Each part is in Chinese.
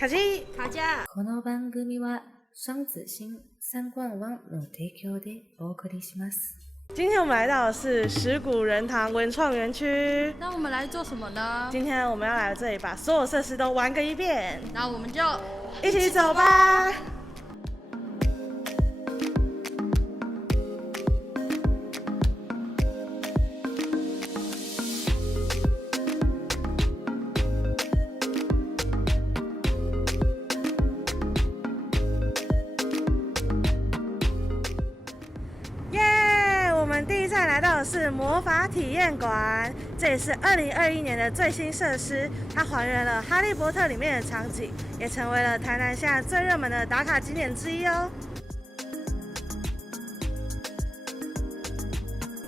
卡基卡加。この番組は双子星三冠王の提供でお送りします。今天我们来到的是石鼓人堂文创园区。那我们来做什么呢？今天我们要来这里把所有设施都玩个一遍。那我们就一起走吧。第一站来到的是魔法体验馆，这也是2021年的最新设施，它还原了《哈利波特》里面的场景，也成为了台南现在最热门的打卡景点之一哦。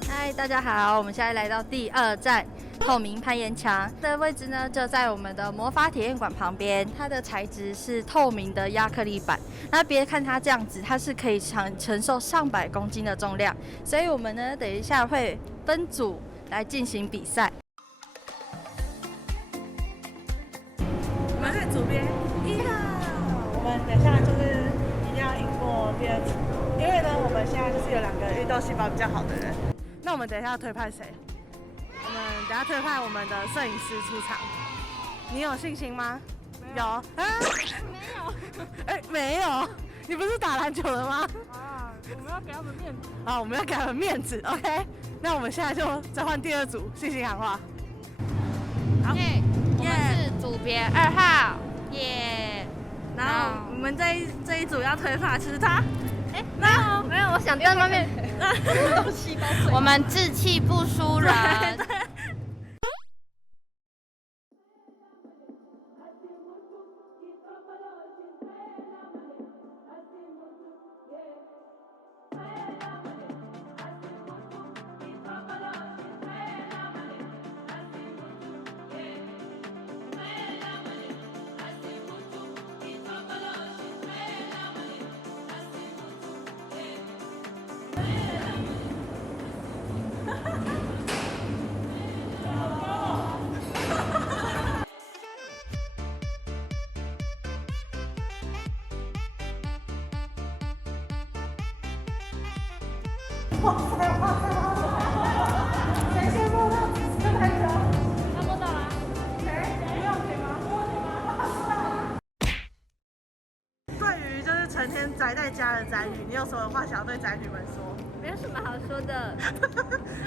嗨，大家好，我们现在来到第2站。透明攀岩墙的位置呢，就在我们的魔法体验馆旁边。它的材质是透明的亚克力板。那别看它这样子，它是可以承受上百公斤的重量。所以我们呢，等一下会分组来进行比赛。我们在组别1号，我们等一下就是一定要赢过第2组，因为呢，我们现在就是有2个运动细胞比较好的人。那我们等一下要推派谁？我们等下推派我们的摄影师出场，你有信心吗？有啊？没有。没有。你不是打篮球的吗？啊，我们要给他们面子。好，我们要给他们面子 ，OK？ 那我们现在就再换第2组，信心喊话。好，我们是组别2号，耶。然后我们这一组要推法吃它。没有，我想在外面。我们志气不输人。哇塞！谁先摸到这台球？他摸到了。谁？不要给吗？对于就是成天宅在家的宅女，你有什么话想要对宅女们说？没有什么好说的。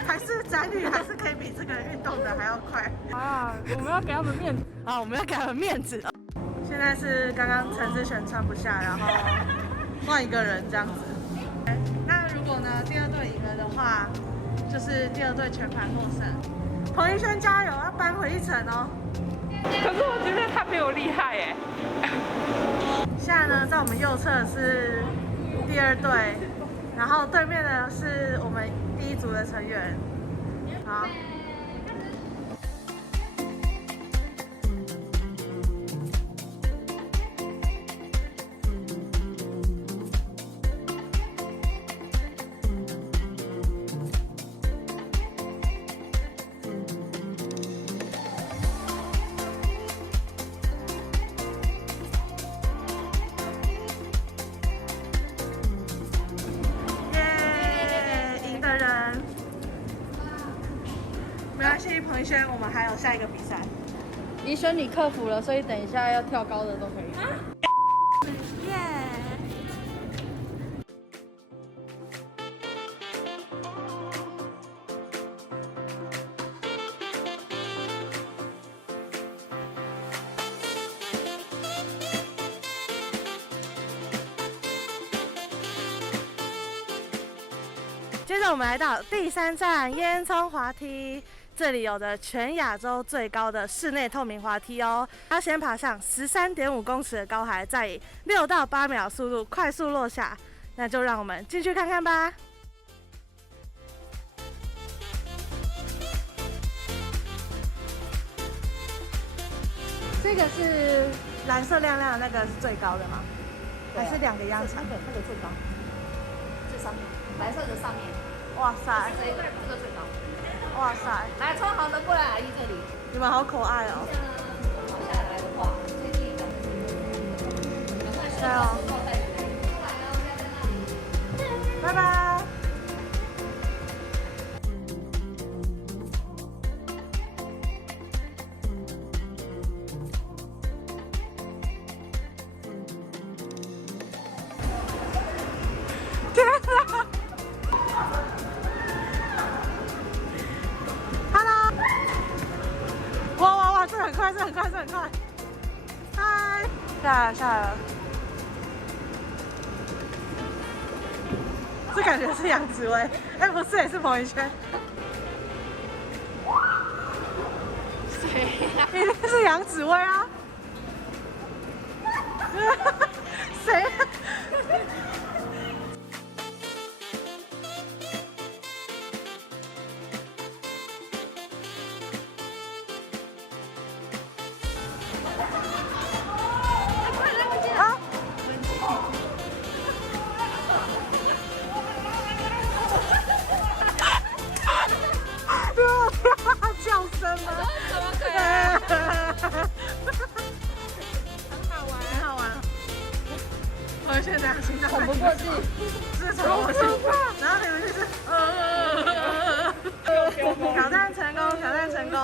还是宅女还是可以比这个运动的还要快啊！我们要给他们面子。好，我们要给他们面子。现在是刚刚陈志璇穿不下，然后换一个人这样子。那如果呢第2队赢了的话，就是第2队全盘获胜。彭于轩加油，要扳回一城哦！可是我觉得他比我厉害耶。现在呢，在我们右侧是第2队，然后对面的是我们第1组的成员。好。没关系，彭于轩，我们还有下一个比赛。怡轩你克服了，所以等一下要跳高的都可以。耶！接着我们来到第3站烟囱滑梯，这里有着全亚洲最高的室内透明滑梯哦。要先爬上13.5公尺的高台，再以6到8秒速度快速落下。那就让我们进去看看吧。这个是蓝色亮亮的那个是最高的吗？还是2个一样长？那个最高，最上面，蓝色的上面。哇塞！这个最高。哇塞！来，穿好的过来阿姨这里。你们好可爱哦。下来的话，最近的。加油！拜拜。天哪 ！Hello！ 哇，这很快，这很快，这很快。嗨，下来了。这感觉是杨紫薇，哎，不是，是彭于晏。谁呀？一定是杨紫薇啊！谁？啊！叫声吗？怎么可能？很好玩。我现在心脏喘不过气，是喘不过气，然后你们就是挑战成功，挑战成功。